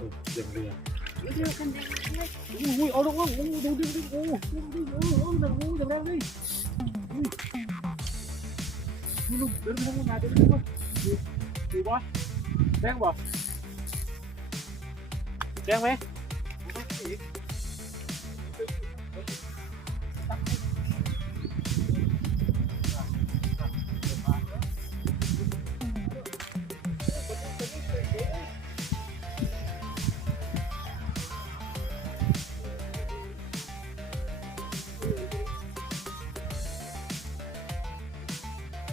เรือเรือเรือคันแดงเลยอุ้ยเอาลงว่าโอ้ดูดิดิโอ้ดูดิโอ้โอ้หนังงูอย่างแรงเลยอุ้ยดูเดินไปทางนู้นมาเดินไปทางนู้นดูดูวะแดงบ่แดงไหม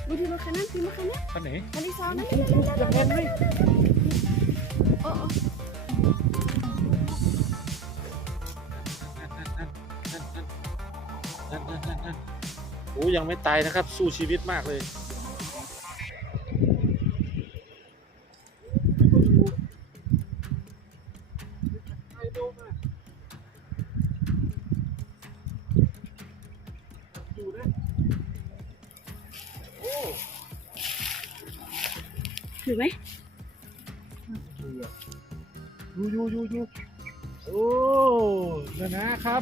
ดูที่รถคันนั้นที่รถคันนั้นคันไหนคันที่สองนั่นอย่างแรงเลยโอ้โอ้โอ้ยังไม่ตายนะครับ สู้ชีวิตมากเลยอยู่ ถือไหมยูยูยูยูโอ้นะนะครับ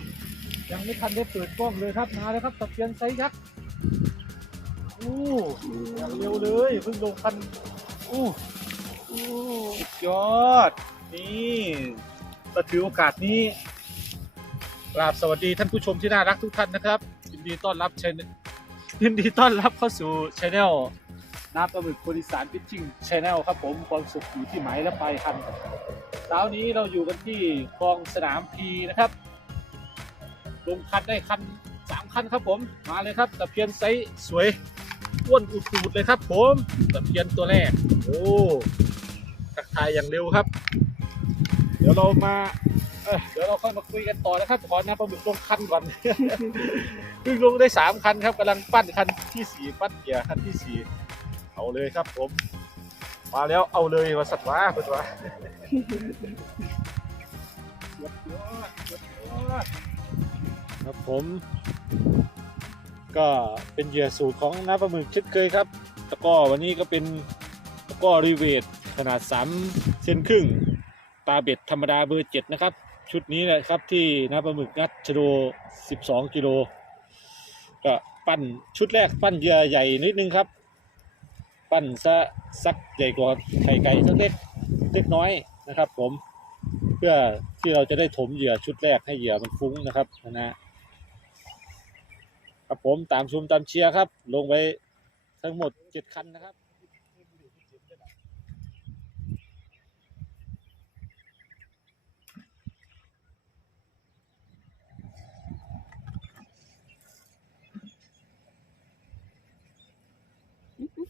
ยังไม่ทันได้เปิดกล้องเลยครับมาแล้วครับตะเพียนไซยักษ์โอ้อย่างเร็วเลยเพิ่งลงคันโอ้โอ้ยอด นี่ก็ถือโอกาสนี้กราบสวัสดีท่านผู้ชมที่น่ารักทุกท่านนะครับยินดีต้อนรับชยินดีต้อนรับเข้าสู่ช anel น้ำปลาหมึกคนอีสานพิชชิ่งชาแนลครับผมความสุขอยู่ที่ไหมและปลายคันเช้านี้เราอยู่กันที่คลองสนามพีนะครับ ลงคันได้คันสามคันครับผมมาเลยครับตะเพียนไซส์สวยอ้วนอุดๆเลยครับ ผมตะเพียนตัวแรก โอ้ทักทายอย่างเร็วครับ เดี๋ยวเรามาเเดี๋ยวเราค่อยมาคุยกันต่อนะครับขอน้ำปลาหมึกลงคันก่อนเพิ่งลงได้สามคันครับกำลังปั้นคันที่สี่ปั้นเกียร์คันที่สี่ เอาเลยครับผม มาแล้วเอาเลยว่าสัตว์ว้าเพื่อนว่ายอดยอดยอดยอดครับผม ก็เป็นเหยื่อสูตรของน้าปลาหมึกช่นเคยครับ ตะก้อวันนี้ก็เป็นตะก้อรีเวทขนาด3เซนครึ่งปลาเบ็ดธรรมดาเบอร์7นะครับ ชุดนี้แหละครับที่น้าปลาหมึกงัดชโด12กิโลก็ปั้นชุดแรกปั้นเหยื่อใหญ่นิดนึงครับ ปั้นซะสักใหญ่กว่าไข่ไก่สักเล็กเล็กน้อยนะครับ ผมเพื่อที่เราจะได้ถมเหยื่อชุดแรกให้เหยื่อมันฟุ้งนะครับนะฮะครับผมตามชุมตามเชียร์ครับ ลงไปทั้งหมดเจ็ดคันนะครับ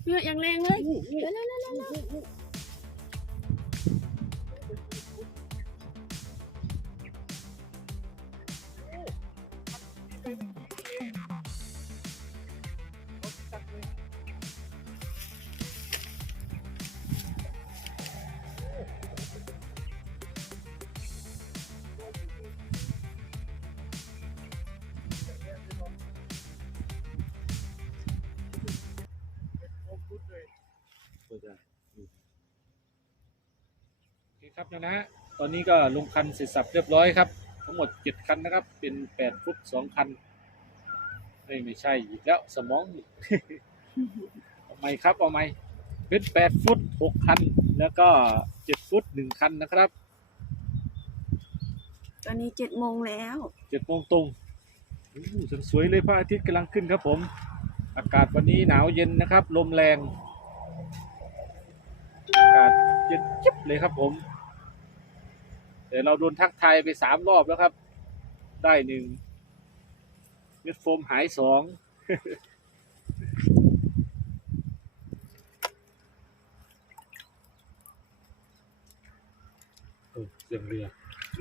เรืออย่างแรงเลยเร็วเร็วเร็วเร็วเร็ว คครับนะนะตอนนี้ก็ลงคันเสร็จสับเรียบร้อยครับ ทั้งหมดเจ็ดคันนะครับ เป็นแปดฟุตสองคันเอ้ยไม่ใช่อีกแล้วสมองเอาไหมครับเอาไหมเป็นแปดฟุตหกคัน แล้วก็เจ็ดฟุตหนึ่งคันนะครับ ตอนนี้เจ็ดโมงแล้วเจ็ดโมงตรงอู้หูสวยๆเลยพระอาทิตย์กำลังขึ้นครับผม อากาศวันนี้หนาวเย็นนะครับ ลมแรง อากาศเย็นจิ๊บเลยครับผม แต่เราโดนทักทายไปสามรอบแล้วครับ ได้หนึ่งเม็ดโฟมหายสองเออเสียงเรือ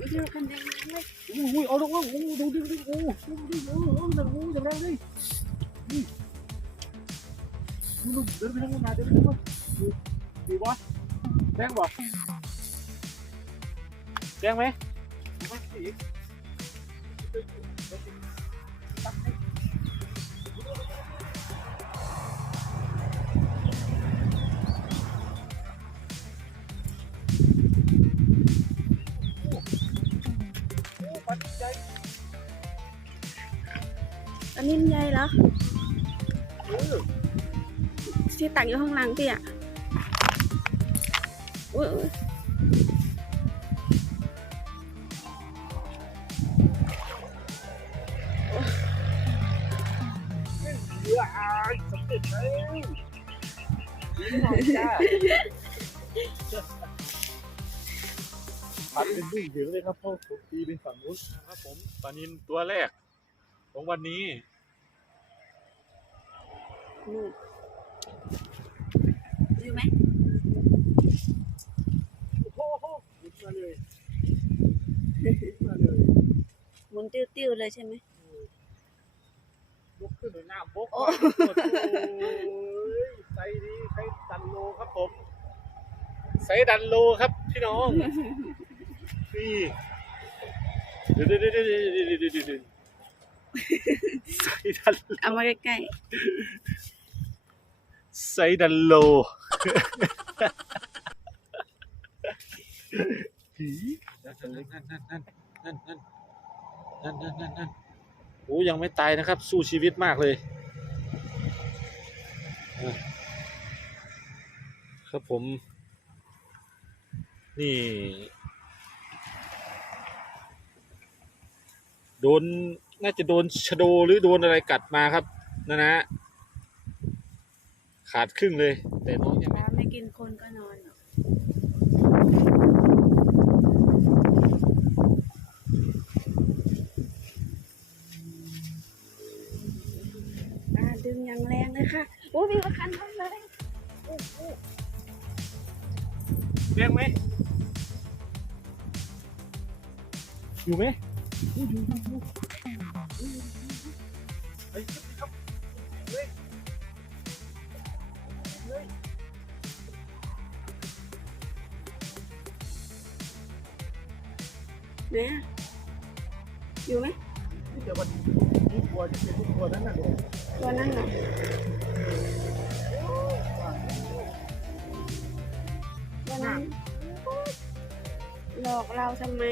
เรือคันแดงเลยอุ้ยเอาลงว่าโอ้ดูดิดิโอ้ดูดิโอ้โอ้หนังงูอย่างแรงเลยนี่ดูเดินไปทางนู้นมาเดินไปทางนู้นดูดูวะแดงบ่แ Đen mấy? Anh im dây đó. Xe tặng vô không làng kìa. Ui ui. พัดเป็นดุ้งเหยิงเลยครับพ่อผมตีเป็นฝั่งนู้นครับผมปลานินตัวแรก ของวันนี้นู่นอยู่ไหมโอ้โหหมุนมาเลยหมุนมาเลยหมุนติ้วๆเลยใช่ไหมลุกขึ้นหรือหน้าบกโอ้โอ้ยไซส์นี้ไซส์ดันโลครับผมไซส์ดันโลครับพี่น้อง นี่เดี๋ยวเดี๋ยวเดี๋ยวเดี๋ยวเดี๋ยวเดี๋ยวเดี๋ยวเดี๋ยวไซส์ดันเอามาใกล้ไซดันโลผีนั่นนั่นนั่นนั่นนั่นนั่นนั่นนั่นนั่นนั่นโอ้ยังไม่ตายนะครับ สู้ชีวิตมากเลย ครับผม นี่ โดนน่าจะโดนชะโดหรือโดนอะไรกัดมาครับนะนะ ขาดครึ่งเลย แต่น้องยังๆไม่ ถ้าไม่กินคนก็นอนหรอกอ่าดึงอย่างแรงเลยค่ะ โอ้มีประคันทั้งเลยเรียกไหมอยู่ไหมอยู่อยู่อยู่อยู่ เฮ้ยครับเฮ้ยเฮ้ยไหนอะอยู่ไหมนี่เดี๋ยววันนี้ตัวจะเป็นตัวนั้นน่ะเดี๋ยวตัวนั้นเหรอตัวนั้นหลอกเราทำไม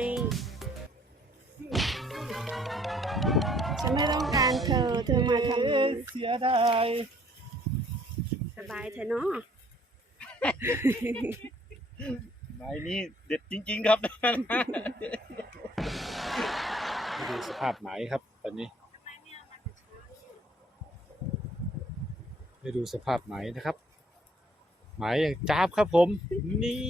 ฉันไม่ต้องการเธอ เธอมาทำเอ้ยเสียดายสบายเธอะเนาะไม้นี้เด็ดจริง ๆ ครับ ดูสภาพไหมครับตอนนี้ให้ดูสภาพไหมนะครับไหมอย่างจ้าบครับผม นี่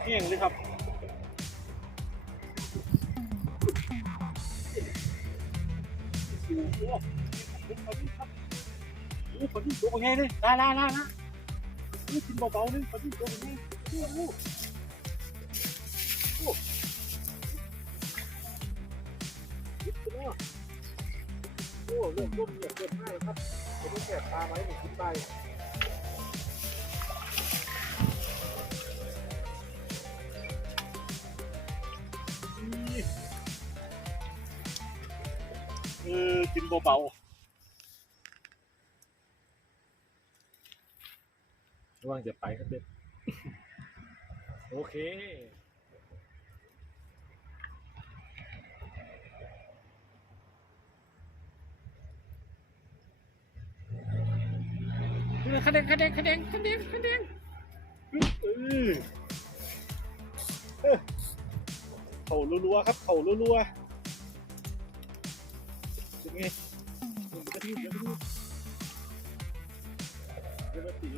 เพียงเลยครับโอ้โหขอดูครับโอ้ขอดูตัวเป็นไงเลยลาลาลาลานี่กินเบาๆนึงขอดูตัวนี้โอ้โหโอ้โหโอ้เริ่มร่มเหยียบเกินให้ครับจะต้องแกะปลาไว้หนึ่งขึ้นไป ออกินเบาๆระวังจะไปครับเด็กโอเคคะแนนคะแนนคะแนนคะแนนคะแนนเออเออเข่ารัวๆครับ เข่ารัวๆเป็น ไงเดี๋ยวกระทืบเดี๋ยวกระทืบเดี๋ยวมาตี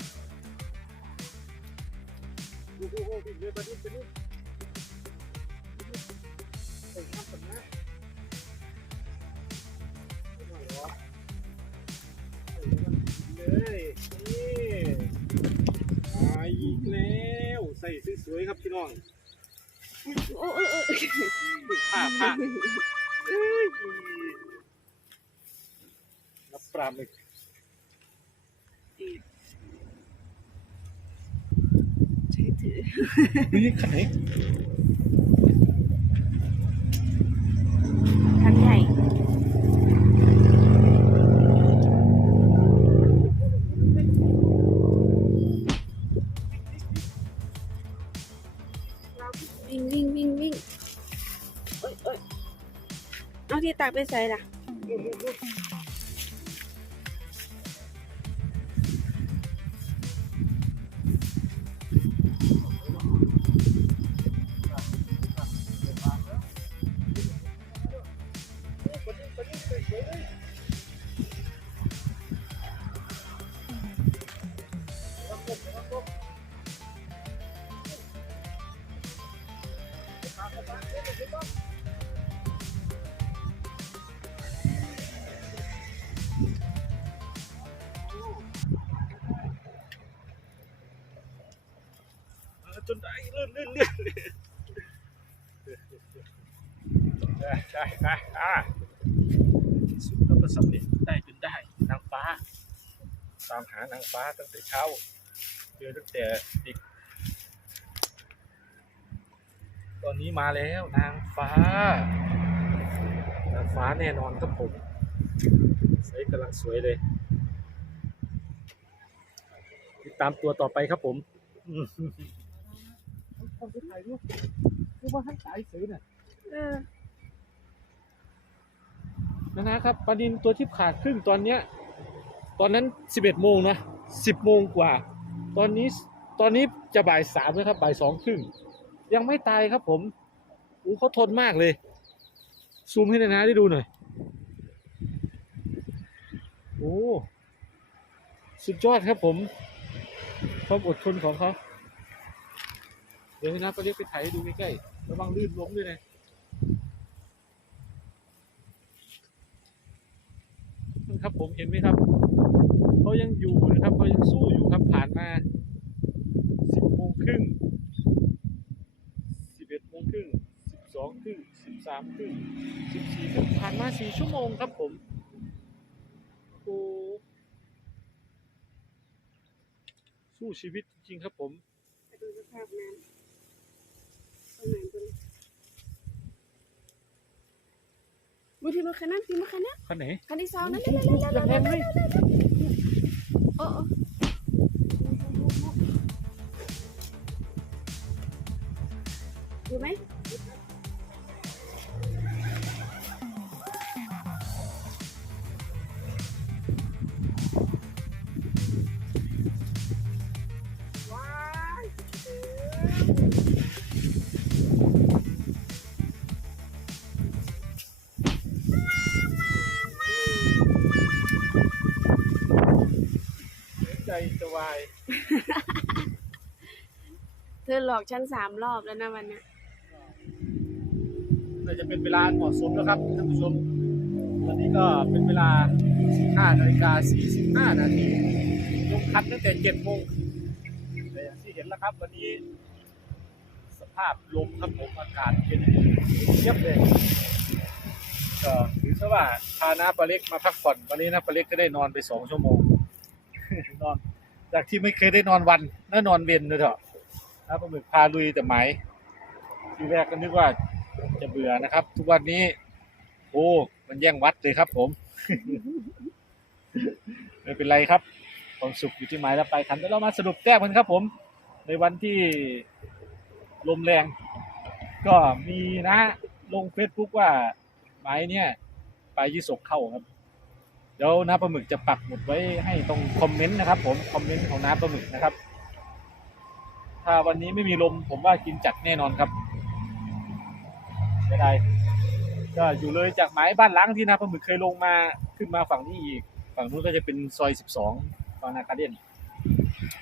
โอ้โหวิ่งเลยไปนู่นไปนู่นไปข้ามกันนะไปหน่อยเหรอไปเลยนี่มาอีกแล้วใส่สวยๆครับพี่น้อง โอ้โอ้โอ้ผ้าผ้าเอ้ยนับ ปลาหมึกใช้ถือนี่ขันไหนคันใหญ่วิ่งวิ่งวิ่งวิ่งโอ้ยโอ้ยเอาที่ตักไปใส่ล่ะ จนได้ลื่นลื่นลื่นได้ได้ได้อ่าที่สุดเราก็สำเร็จได้จนได้นางฟ้า ตามหานางฟ้าตั้งแต่เช้าเจอตั้งแต่เด็กตอนนี้มาแล้วนางฟ้า นางฟ้าแน่นอนครับผมใส่กำลังสวยเลย ติดตามตัวต่อไปครับผม คนที่ถ่ายรูปคือว่าท่านสายซื้อเนี่ยนะนะครับปลาดินตัวที่ขาดครึ่งตอนเนี้ย ตอนนั้น11โมงนะ10โมงกว่า ตอนนี้ตอนนี้จะบ่ายสามแล้วครับบ่ายสองครึ่งยังไม่ตายครับผมอู้เขาทนมากเลย ซูมให้นะนะได้ดูหน่อย โอ้ สุดยอดครับผม ความอดทนของเขา เดี๋ยวให้นะไปเรียกไปถ่ายให้ดูใกล้ๆระวังลื่นล้มด้วยนะครับผมเห็นไหมครับเขายังอยู่นะครับเขายังสู้อยู่ครับผ่านมา10โมงครึ่ง11โมงครึ่ง12ครึ่ง13ครึ่ง14ครึ่งผ่านมา4ชั่วโมงครับผมโอ้สู้ชีวิตจริงๆครับผมไปดูสภาพน้ำ ตรงไหนตรงนี้บุทีมาคันนั้นทีมาคันนั้นคันไหนคันที่สองนั่นโอ้นั่นโหนั่นอย่างแรงเลยโอ้โอ้อยู่ไหม จจะวาย เธอหลอกฉันสามรอบแล้วนะวันเนี้ยน่าจะเป็นเวลาเหมาะสมแล้วครับท่านผู้ชม วันนี้ก็เป็นเวลา 15นาฬิกา45 นาทีลงคันตั้งแต่7โมงแต่อย่างที่เห็นแล้วครับ วันนี้สภาพลมครับผมอากาศเย็นเยียบเลยก็ถือซะว่าพาน้าปลาเล็กมาพักผ่อนวันนี้น้าปลาเล็กก็ได้นอนไปสองชั่วโมง นอน จากที่ไม่เคยได้นอนวันน่านอนเวนเลยเถอะน้าปลาหมึกพาลุยแต่ไหมทีแรกก็นึกว่าจะเบื่อนะครับ ทุกวันนี้ โอ้มันแย่งวัดเลยครับ ผมไม่เป็นไรครับความสุขอยู่ที่หมายแล้วไปลายคันแล้วเรามาสรุปแต้มกันครับ ผม ในวันที่ลมแรง ก็มีนะ ลงเฟซบุ๊กว่า หมายเนี่ย ไปยี่สกเข้าครับ เดี๋ยวน้าปลาหมึกจะปักหมุดไว้ให้ตรงคอมเมนต์นะครับผมคอมเมนต์ของน้าปลาหมึกนะครับ ถ้าวันนี้ไม่มีลมผมว่ากินจัดแน่นอนครับไม่ได้ก็อยู่เลยจากหมายบ้านล้างที่นาปลาหมึกเคยลงมาขึ้นมาฝั่งนี้อีก ฝั่งนู้นก็จะเป็นซอย 12ฝั่งนาคาเดน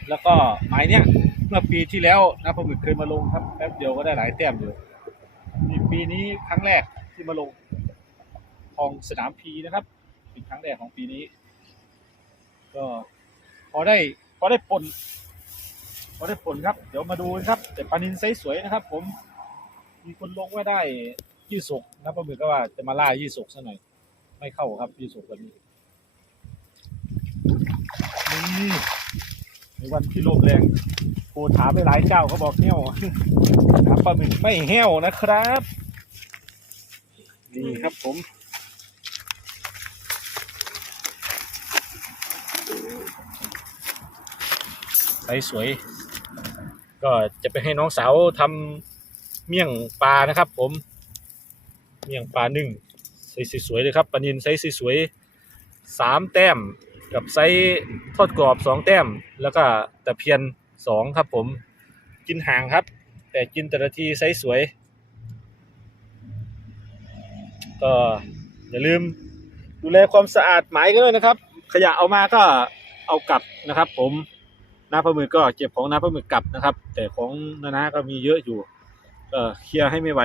แล้วก็หมายเนี้ยเมื่อปีที่แล้วนะปลาหมึกเคยมาลงครับแป๊บเดียวก็ได้หลายแต้มอยู่ปีนี้ครั้งแรกที่มาลงของสนามพีนะครับ เป็นครั้งแรกของปีนี้ ก็พอได้พอได้ผลพอได้ผลครับ เดี๋ยวมาดูครับ แต่ปลานินไซส์สวยนะครับ ผม มีคนลงไว้ได้ยี่สกนะปลาหมึกก็ว่าจะมาล่ายี่สกซะหน่อย ไม่เข้าครับยี่สกวันนี้นี่ในวันที่ลมแรงโทรถามไปหลายเจ้าเขาบอกเหี้ยวถามปลาหมึกไม่เหี้ยวนะครับ นี่ครับผม ไซส์สวย ก็จะไปให้น้องสาวทำเมี่ยงปลานะครับ ผม เมี่ยงปลานึ่งไซส์สวยเลยครับปลานินไซส์สวยสามแต้มกับไซส์ทอดกรอบสองแต้ม แล้วก็ตะเพียนสองครับ ผม กินห่างครับ แต่กินแต่ละทีไซส์สวย ก็อย่าลืมดูแลความสะอาดหมายกันด้วยนะครับ ขยะเอามาก็เอากลับนะครับ ผม น้าปลาหมึกก็เก็บของน้าปลาหมึกกลับนะครับ แต่ของนานาก็มีเยอะอยู่เออเคลียร์ให้ไม่ไหว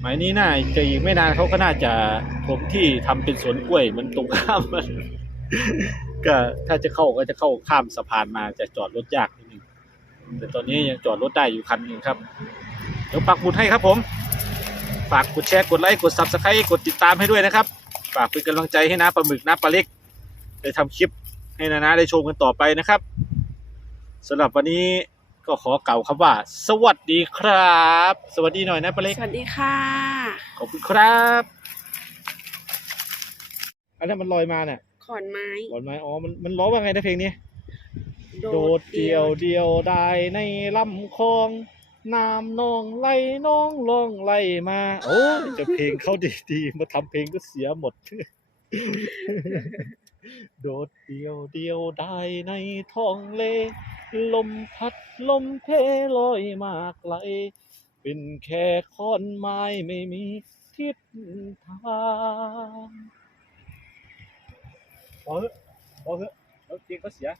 หมายนี้น่าจะอีกไม่นานเขาก็น่าจะผมที่ทำเป็นสวนกล้วยเหมันตรงข้ามมันก็ถ้าจะเข้าก็จะเข้าข้ามสะพานมาจะจอดรถยากนิดนึงแต่ตอนนี้ยังจอดรถได้อยู่คันหนึงครับเดี๋ยวปักหมุดให้ครับผมฝากกดแชร์กดไลค์กดซับสไครต์กดติดตามให้ด้วยนะครับฝากเป็นกำลังใจให้น้าปลาหมึกน้าปลาเล็กได้ทำคลิป ให้นานาได้ชมกันต่อไปนะครับสำหรับวันนี้ก็ขอเกล่าวคำว่า สวัสดีครับ สวัสดีหน่อยนะปาเล็กสวัสดีค่ะ ขอบคุณครับ อันนั้นมันลอยมาเนี่ยขอนไม้บอลไม้อ๋อมันมันร้องว่าไงนะเพลงนี้ โดดเดียวเดียวได้ในลำคลองน้ำนองไหลน้องลองไหลมา โอ้ยจะเพลงเขาดีๆ มาทำเพลงก็เสียหมด โดดเดียวเดียวได้ในท้องเล ลมพัดลมเพลอยมากไหลเป็นแค่คอนไม้ไม่มีทิศทางพอเถอะพอเถอะแล้วเตียงก็เสีย